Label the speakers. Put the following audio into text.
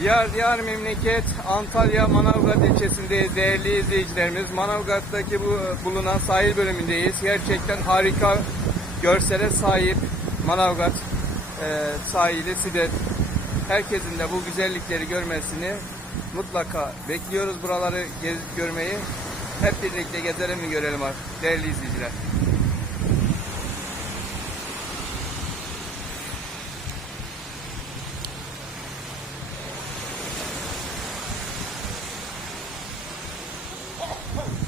Speaker 1: Diyar diyar memleket Antalya Manavgat ilçesindeyiz değerli izleyicilerimiz. Manavgat'taki bu bulunan sahil bölümündeyiz. Gerçekten harika görsele sahip Manavgat e, sahili Sidet. Herkesin de bu güzellikleri görmesini mutlaka bekliyoruz buraları gezip görmeyi. Hep birlikte gezelim mi görelim değerli izleyiciler. you